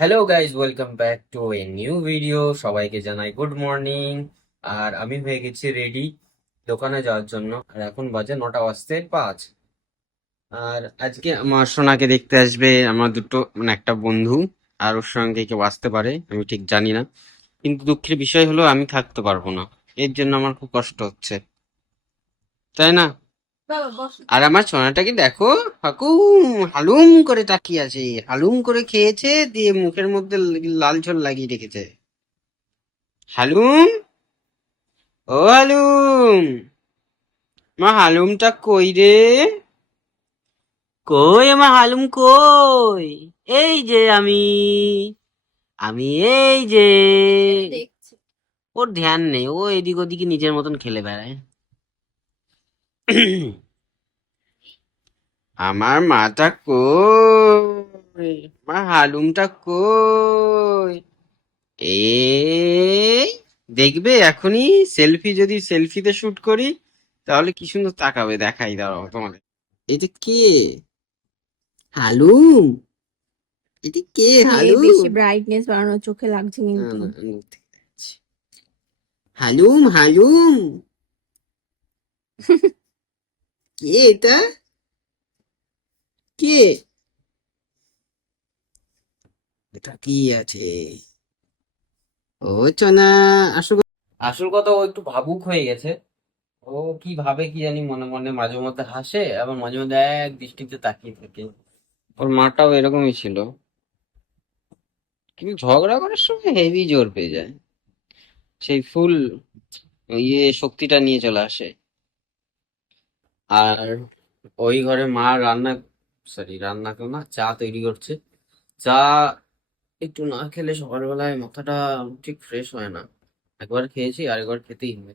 Hello guys, welcome back to a new video. সবাইকে জানাই good morning. আর আমি হয়ে গেছি রেডি দোকানে যাওয়ার জন্য। আর এখন বাজে 9:05। আর আজকে আমার সোনাকে দেখতে আসবে আমার দুটো, মানে একটা বন্ধু, আর ওর সঙ্গে কেউ আসতে পারে, আমি ঠিক জানি না। কিন্তু দুঃখের বিষয় হলো আমি থাকতে পারবো না। এর জন্য আমার খুব কষ্ট হচ্ছে, তাই না? আর আমার সোনাটাকে দেখো, হাকুম হালুম করে তাকিয়ে আছে, হালুম করে খেয়েছে, দিয়ে মুখের মধ্যে লাল ঝোল লাগিয়ে রেখেছে। হালুম, ও হালুম, মা হালুমটা কই রে? কই আমার হালুম কই? এই যে আমি এই যে। ওর ধ্যান নেই, ও এদিক ওদিকে নিজের মতন খেলে বেড়ায়। আমার মাটা কই? মা হালুমটা কই? এই দেখবে এখনই যদি সেলফিতে শুট করি, তাহলে কি সুন্দর তাকাবে, দেখাই দাঁড়াও তোমাদের। এটা কে? হালুম? এটা কে এই বেশি হালুম? ব্রাইটনেস বাড়ানো চোখে লাগছে না কিন্তু। না, আমি দেখতে পাচ্ছি। হালুম হালুম, কে এটা? কে এটা? কি আছে? ও চনা, আসল আসল কথা, ও একটু ভাবুক হয়ে গেছে। ও কি ভাবে কি জানি, মনে মনে মাঝে মধ্যে হাসে, আবার মাঝে মধ্যে এক দৃষ্টিতে তাকিয়ে থাকে। ওর মাটাও এরকমই ছিল, কিন্তু ঝগড়া করার সময় হেভি জোর পেয়ে যায়, সেই ফুল শক্তিটা নিয়ে চলে আসে। আর ওই ঘরে মা রান্না, সরি রান্না কেউ না, চা তৈরি করছে। চা একটু না খেলে সকালবেলায় মাথাটা ঠিক ফ্রেশ হয় না। একবার খেয়েছি, আরেকবার খেতেই হবে।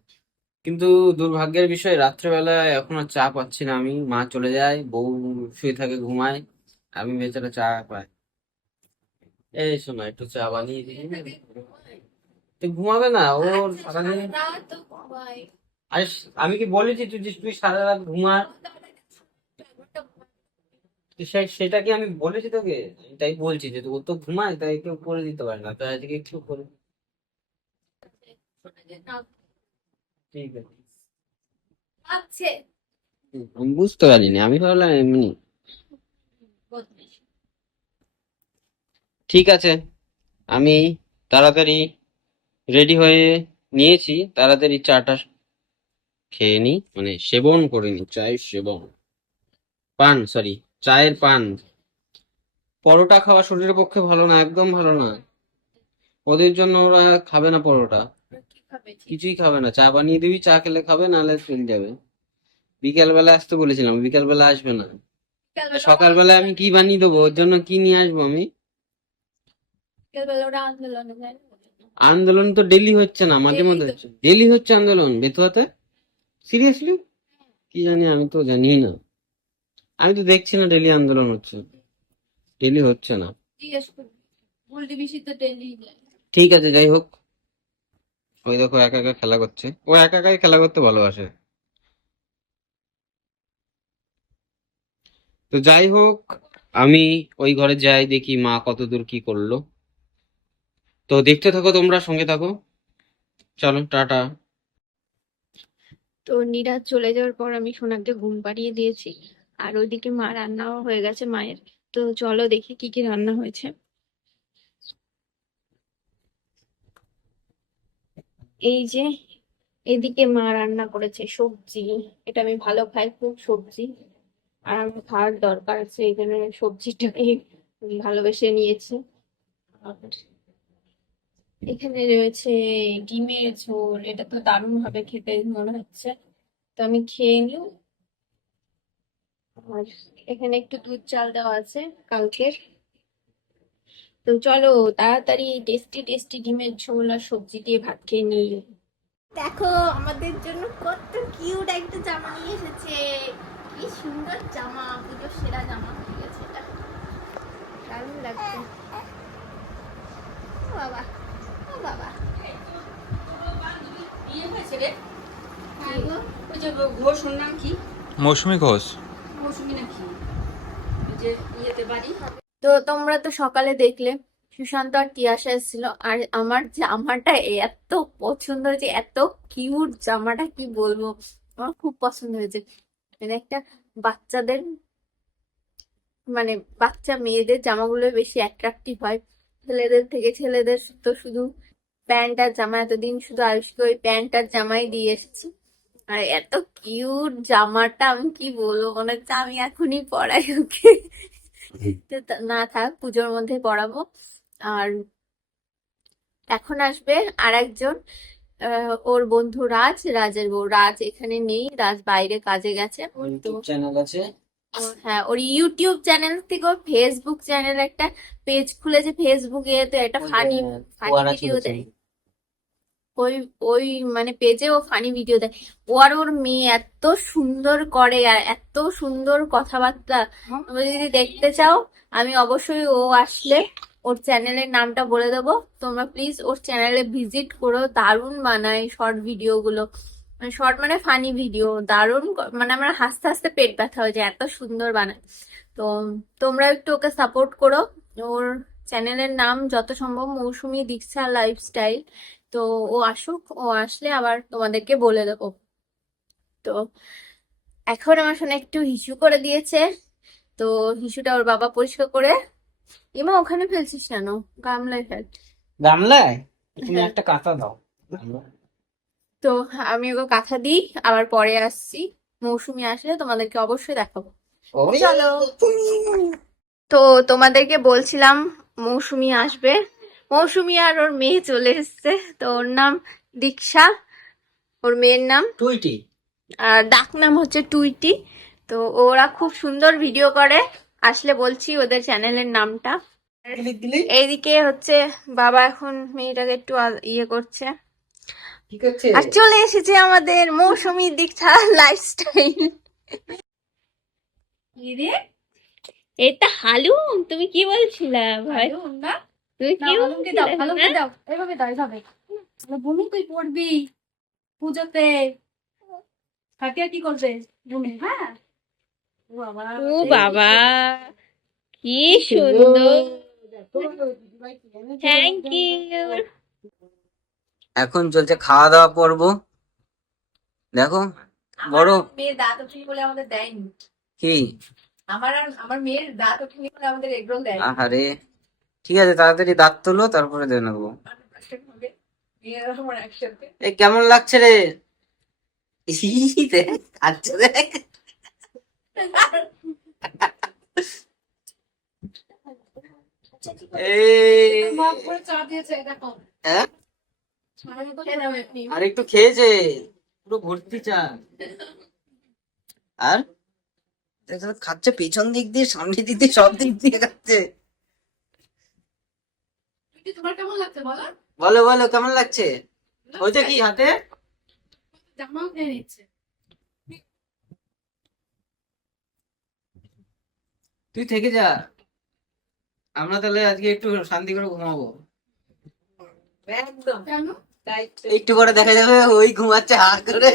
কিন্তু দুর্ভাগ্যের বিষয়, রাত্রেবেলায় এখন আর চা পাচ্ছি না আমি। মা চলে যায়, বউ শুয়ে থাকে, ঘুমায়, আমি বেচারা চা পাই। এই শোনো, একটু চা বানিয়ে দিই। তুই ঘুমাবে না, ওর সারাদিন। আরে আমি কি বলেছি তুই যে তুই সারা রাত ঘুমা? সেটা কি আমি বলেছি তোকে? আমি তাই বলছি যে ও তো ঘুমায়, তাই কেউ করে দিতে পারে না, তাই আজকে একটু করে। ঠিক আছে। আমি বুঝতে পারিনি, আমি ভাবলাম এমনি। ঠিক আছে, আমি তাড়াতাড়ি রেডি হয়ে নিয়েছি, তাড়াতাড়ি চাটা খেয়ে নি, মানে সেবন করে নি, চায়ের সেবন, পান সরি, চায়ের পান। পরোটা খাওয়া শরীরের পক্ষে ভালো না, একদম ভালো না। ওদের জন্য ওরা খাবে না পরোটা, কিছুই খাবে না। চা বানিয়ে দিবি, চা খেলে খাবে, নাহলে চলে যাবে। বিকেল বেলা আসতে বলেছিলাম, বিকেল বেলা আসবে না। সকালবেলা আমি কি বানিয়ে দেবো ওর জন্য, কি নিয়ে আসবো আমি? আন্দোলন তো ডেলি হচ্ছে না, মাঝে মধ্যে হচ্ছে। ডেলি হচ্ছে আন্দোলন বেতুয়াতে? সিরিয়াসলি? কি জানি, আমি তো জানি না। আমি তো দেখছি না ডেলি আন্দোলন হচ্ছে। ডেলি হচ্ছে না। ঠিক আছে, যাই হোক। ওই দেখো একা একা খেলা করছে, ও একা একাই খেলা করতে ভালোবাসে। তো যাই হোক, আমি ওই ঘরে যাই, দেখি মা কতদূর কি করলো। তো দেখতে থাকো, তোমরা সঙ্গে থাকো। চলো, টাটা। তো নীরা চলে যাওয়ার পর আমি সোনাকে ঘুম পাড়িয়ে দিয়েছি। আর ওইদিকে মা রান্নাও হয়ে গেছে মায়ের। তো চলো দেখি কি কি রান্না হয়েছে। এই যে এদিকে মা রান্না করেছে সবজি। এটা আমি ভালো খাই খুব সবজি। আর আমার খাওয়ার দরকার আছে, এই জন্য সবজিটাকে ভালোবেসে নিয়েছি। আর এখানে রয়েছে ডিমের ঝোল, এটা তো দারুণ হবে খেতে মনে হচ্ছে। তো আমি খেয়ে নিই। আর এখানে একটু দুধ চাল দেওয়া আছে কালকের। তো চলো তাড়াতাড়ি টেস্টি টেস্টি ডিমের ঝোল আর সবজি দিয়ে ভাত খেয়ে নিই। দেখো আমাদের জন্য কত কিউট একটা জামা নিয়ে এসেছে। কি সুন্দর জামা, পুজোর সেরা জামা হয়ে গেছে এটা। দারুণ লাগছে। ও বাবা, ও বাবা। বিয়ে হয়েছে রে? হ্যাঁ গো। ওই যে ঘোষ, ওর নাম কি? মৌসুমী ঘোষ। মৌসুমী নাকি? ওই যে ইয়েতে বাড়ি। তো তোমরা তো সকালে দেখলে সুশান্ত আর তিয়াশা এসেছিল, আর আমার জামাটা এত পছন্দ হয়েছে, এত কিউট জামাটা, কি বলবো, আমার খুব পছন্দ হয়েছে। মানে একটা বাচ্চাদের, মানে বাচ্চা মেয়েদের জামাগুলো বেশি অ্যাট্রাকটিভ হয় ছেলেদের থেকে। ছেলেদের তো শুধু প্যান্ট আর জামা, এতদিন শুধু আয়ুষকে ওই প্যান্ট আর জামাই দিয়ে এসেছি। আর এত কিউট জামাটা, আমি কি বলবো, মনে হচ্ছে আমি এখনই পরাই ওকে। তো না থাক, পুজোর মধ্যে পরাবো। আর এখন আসবে আর একজন, ওর বন্ধু রাজ, রাজের বউ। রাজ এখানে নেই, রাজ বাইরে কাজে গেছে। ওর তো ইউটিউব চ্যানেল আছে। হ্যাঁ, ওর ইউটিউব চ্যানেল থেকে ওর ফেসবুক চ্যানেল একটা পেজ খুলেছে, ফেসবুকে তো একটা ওই ফানি ফানি ফোয়ারা ভিডিও চলছে। দেয়। ওই ওই মানে পেজে ও ফানি ভিডিও দেয়। ও আর ওর মেয়ে এত সুন্দর করে, আর এত সুন্দর কথাবার্তা। তুমি যদি দেখতে চাও, আমি অবশ্যই ও আসলে ওর চ্যানেলের নামটা বলে দেবো, তোমরা প্লিজ ওর চ্যানেলে ভিজিট করো। দারুণ বানায় শর্ট ভিডিও গুলো, মানে শর্ট মানে ফানি ভিডিও, দারুণ মানে আমার হাসতে হাসতে পেট ব্যথা হয়ে যায়, এত সুন্দর বানায়। তো তোমরা একটু ওকে সাপোর্ট করো। ওর চ্যানেলের নাম যত সম্ভব মৌসুমী দীক্ষা লাইফস্টাইল। তো ও আসুক, ও আসলে আবার তোমাদেরকে বলে দেবো। তো এখন আমার শোনা একটু হিসু করে দিয়েছে, তো হিসুটা ওর বাবা পরিষ্কার করে। এমা ওখানে ফেলছিস কেন, গামলায় ফেল। গামলায় তুমি হ্যাঁ, একটা কাঁথা দাও। তো আমি ওকে কাঁথা দিই, আবার পরে আসছি। মৌসুমী আসলে তোমাদেরকে অবশ্যই দেখাবো। ওরে চলো। তো তোমাদেরকে বলছিলাম মৌসুমী আসবে। মৌসুমী আর ওর মেয়ে চলে এসেছে। তো ওর নাম দীক্ষা, ওর মেয়ের নাম, টুইটি। আর ডাক নাম হচ্ছে টুইটি। তো ওরা খুব সুন্দর ভিডিও করে, আসলে বলছি ওদের চ্যানেলের নামটা। দিলি এইদিকে হচ্ছে বাবা এখন মেয়েটাকে একটু ইয়ে করছে। ঠিক আছে। আর চলে এসেছে আমাদের মৌসুমী দীক্ষা লাইফস্টাইল। এটা হালুম, তুমি কি বলছিলা ভাই? তুমি কি বলছিলা না? এভাবে দাও, এভাবে বুনু তুই পড়বি পুজোতে, হাতিয়া কি করবে বুনু? হ্যাঁ, ও বাবা, ও বাবা, কি সুন্দর, থ্যাংক ইউ। এখন চলছে খাওয়া দাওয়া পর্ব। দেখো বড় মেয়ের দাঁত ওঠেনি বলে আমাদের দেয়নি। কি আমার মেয়ের দাঁত ওঠেনি বলে আমাদের এগরোল দেয়নি। আহারে, ঠিক আছে তাড়াতাড়ি দাঁত তোলো তারপরে দিয়ে নেবো। মেয়েরা আমার একসাথে। এ কেমন লাগছে রে? দেখ খাচ্ছে, দেখ। এই মগ করে চা দিয়েছে দেখো। হ্যাঁ, আমার মতো করে দাও এমনি। আর একটু খেয়েছে, পুরো ভর্তি চা। আর দেখো খাচ্ছে পেছন দিক দিয়ে, সামনের দিক দিয়ে, সব দিক দিয়ে খাচ্ছে। দিদি, তোমার কেমন লাগছে বলো? বলো বলো কেমন লাগছে? ওইটা কি হাতে? জামাও খেয়ে নিচ্ছে। তুই থেকে যা, আমরা তাহলে আজকে একটু শান্তি করে ঘুমাবো। একদম। কেন? একটু পরে দেখা যাবে ওই ঘুমাচ্ছে হা করে।